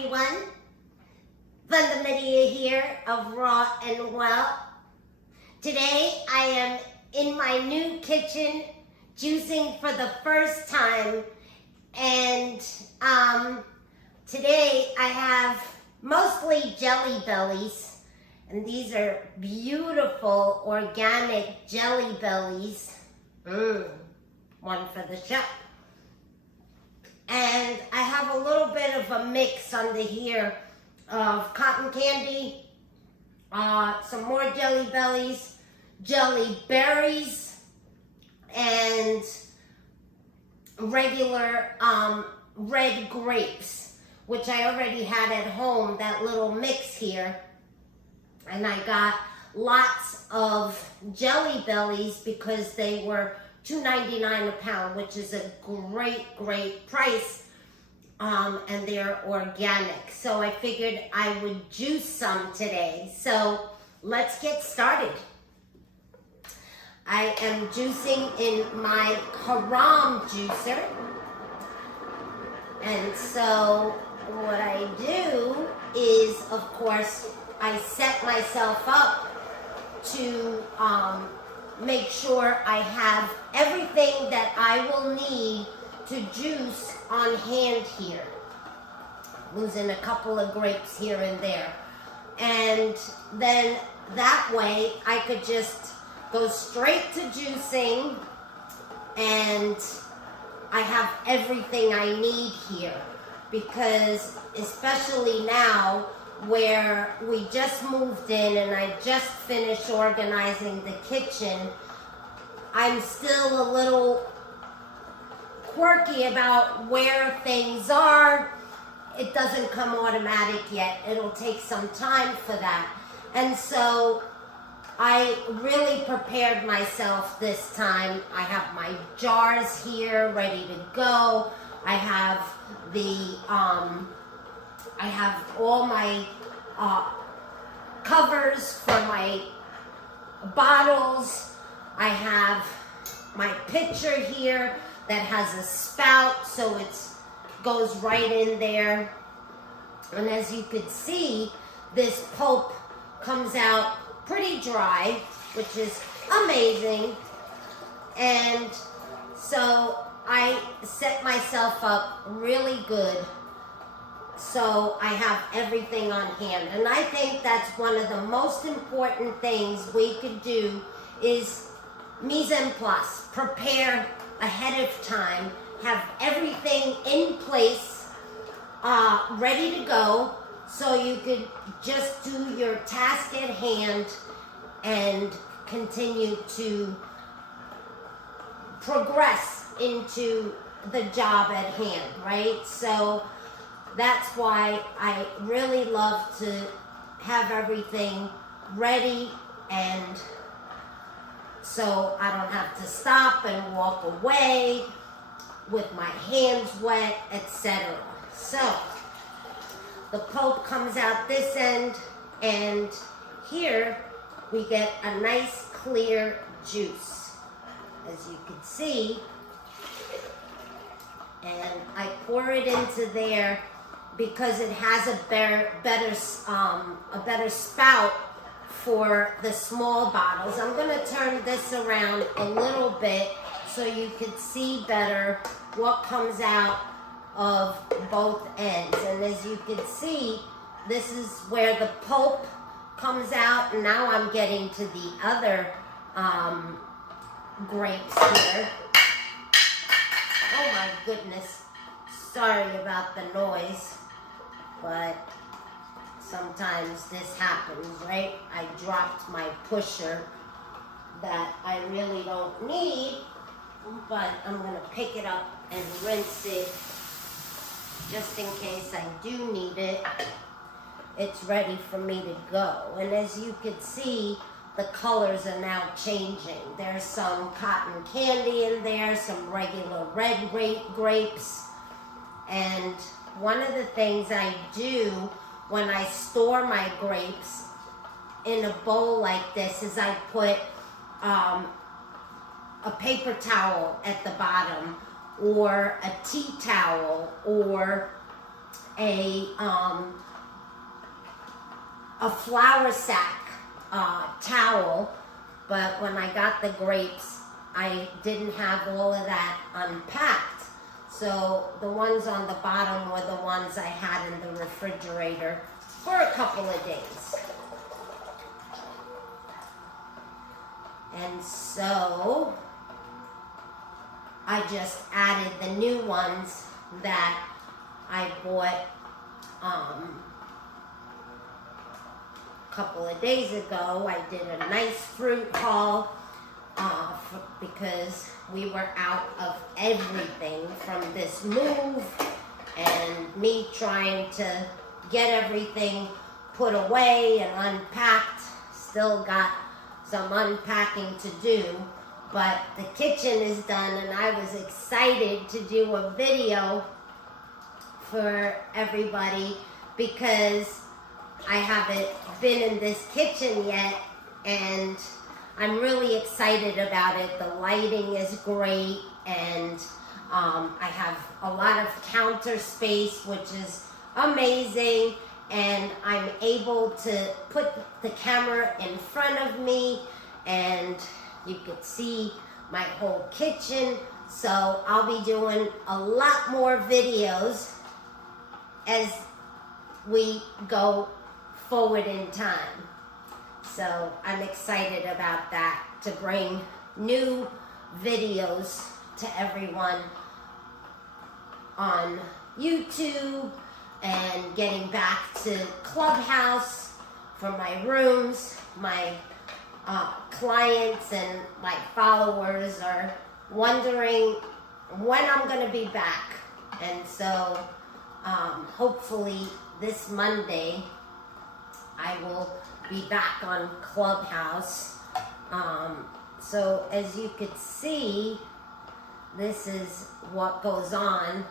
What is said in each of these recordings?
everyone. Vanda here of rawandwell. Today I am in my new kitchen juicing for the first time, and today I have mostly jelly bellies, and these are beautiful organic jelly bellies. One for the show. And I have a little bit of a mix under here of cotton candy, some more jelly bellies, jelly berries, and regular red grapes, which I already had at home, that little mix here. And I got lots of jelly bellies because they were $2.99 a pound, which is a great price, and they're organic. So I figured I would juice some today. So let's get started. I am juicing in my haram juicer. And so what I do is, of course, I set myself up to make sure I have everything that I will need to juice on hand here. Losing a couple of grapes here and there. And then that way I could just go straight to juicing, and I have everything I need here. Because especially now where we just moved in and I just finished organizing the kitchen, I'm still a little quirky about where things are. It doesn't come automatic yet. It'll take some time for that. And so I really prepared myself this time. I have my jars here ready to go. I have I have all my covers for my bottles. I have my pitcher here that has a spout, so it goes right in there. And as you could see, this pulp comes out pretty dry, which is amazing. And so I set myself up really good so I have everything on hand. And I think that's one of the most important things we could do is mise en place, prepare ahead of time, have everything in place, ready to go, so you could just do your task at hand and continue to progress into the job at hand, right? So that's why I really love to have everything ready, and so I don't have to stop and walk away with my hands wet, etc. So the pulp comes out this end, and here we get a nice clear juice, as you can see. And I pour it into there because it has a better spout for the small bottles. I'm going to turn this around a little bit so you can see better what comes out of both ends. And as you can see, this is where the pulp comes out, and now I'm getting to the other grapes here. Oh my goodness, sorry about the noise, but sometimes this happens, right? I dropped my pusher that I really don't need, but I'm going to pick it up and rinse it just in case I do need it. It's ready for me to go. And as you can see, the colors are now changing. There's some cotton candy in there, some regular red grapes. And one of the things I do when I store my grapes in a bowl like this is I put a paper towel at the bottom, or a tea towel, or a flour sack towel, but when I got the grapes, I didn't have all of that unpacked. So the ones on the bottom were the ones I had in the refrigerator for a couple of days. And so I just added the new ones that I bought a couple of days ago. I did a nice fruit haul because we were out of everything from this move and me trying to get everything put away and unpacked. Still got some unpacking to do, but the kitchen is done, and I was excited to do a video for everybody because I haven't been in this kitchen yet, and I'm really excited about it. The lighting is great, and I have a lot of counter space, which is amazing, and I'm able to put the camera in front of me, and you can see my whole kitchen. So I'll be doing a lot more videos as we go forward in time. So I'm excited about that, to bring new videos to everyone on YouTube, and getting back to Clubhouse for my rooms. My clients and my followers are wondering when I'm going to be back. And so hopefully this Monday I will be back on Clubhouse. So as you could see, this is what goes on.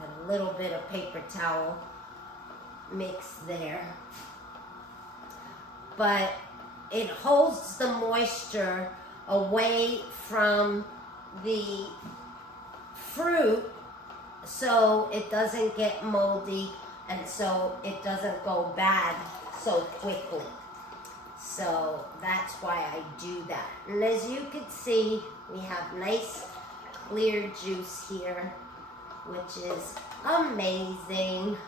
A little bit of paper towel mix there. But it holds the moisture away from the fruit so it doesn't get moldy, and so it doesn't go bad so quickly. So that's why I do that. And as you can see, we have nice clear juice here, which is amazing.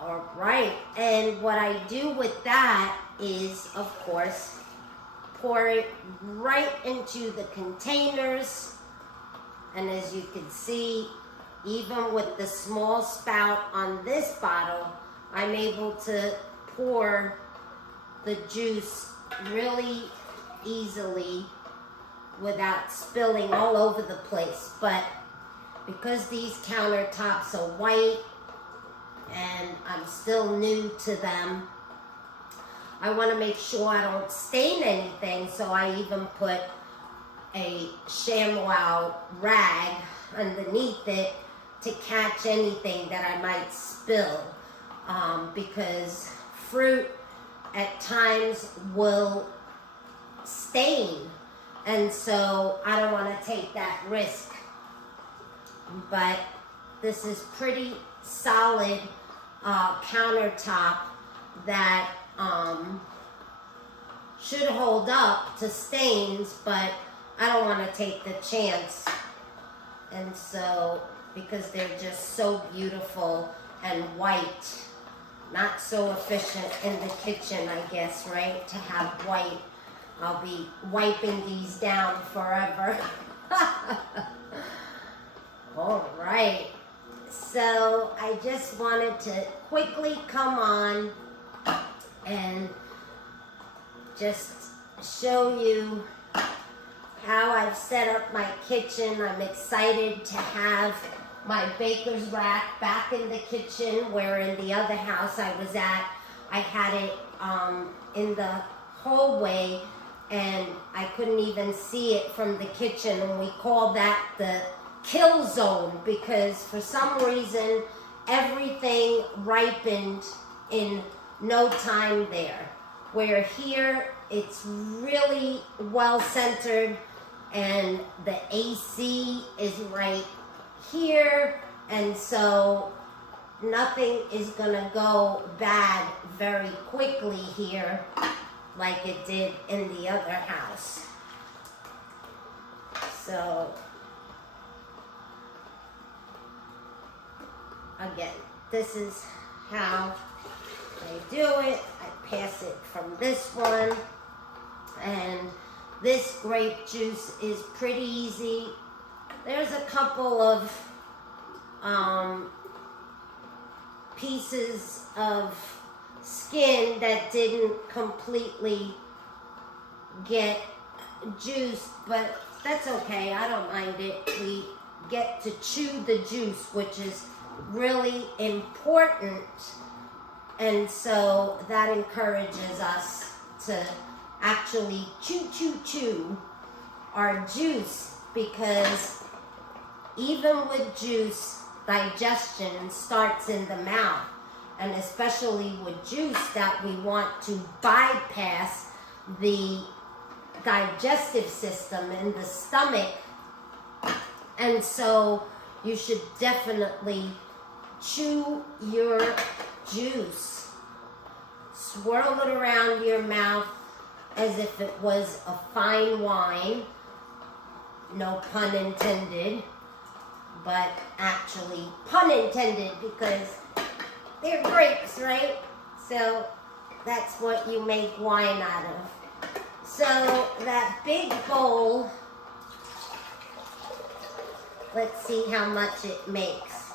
All right, and what I do with that is, of course, pour it right into the containers. And as you can see, even with the small spout on this bottle, I'm able to pour the juice really easily without spilling all over the place. But because these countertops are white and I'm still new to them, I want to make sure I don't stain anything, so I even put a ShamWow rag underneath it to catch anything that I might spill, because fruit at times will stain, and so I don't want to take that risk. But this is pretty solid countertop that should hold up to stains, but I don't want to take the chance. And so, because they're just so beautiful and white, not so efficient in the kitchen, I guess, right? To have white. I'll be wiping these down forever. All right. So I just wanted to quickly come on and just show you how I've set up my kitchen. I'm excited to have my baker's rack back in the kitchen, where in the other house I was at, I had it in the hallway and I couldn't even see it from the kitchen, and we call that the kill zone, because for some reason everything ripened in no time there, where here it's really well centered and the AC is right here, And so nothing is gonna go bad very quickly here like it did in the other house. So again, this is how I do it. I pass it from this one, and this grape juice is pretty easy. There's a couple of pieces of skin that didn't completely get juiced, but that's okay. I don't mind it. We get to chew the juice, which is really important, and so that encourages us to actually chew our juice, because even with juice, digestion starts in the mouth, and especially with juice that we want to bypass the digestive system in the stomach. And so you should definitely chew your juice. Swirl it around your mouth as if it was a fine wine. No pun intended, but actually pun intended, because they're grapes, right? So that's what you make wine out of. So that big bowl, let's see how much it makes.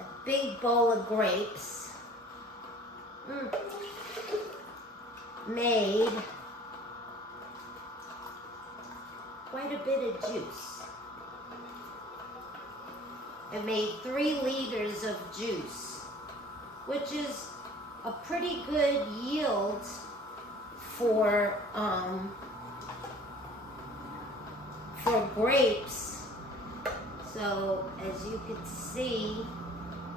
A big bowl of grapes made quite a bit of juice. It made 3 liters of juice, which is a pretty good yield for grapes. So as you can see,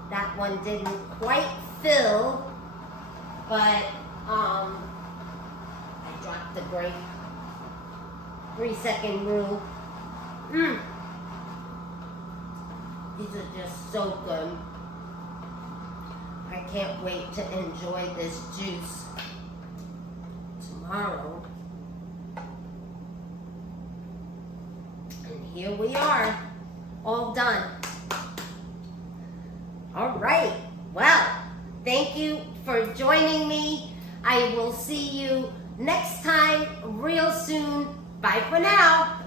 that one didn't quite fill, but I dropped the grape. 3-second rule. These are just so good. I can't wait to enjoy this juice tomorrow. And here we are, all done. All right. Well, thank you for joining me. I will see you next time real soon. Bye for now.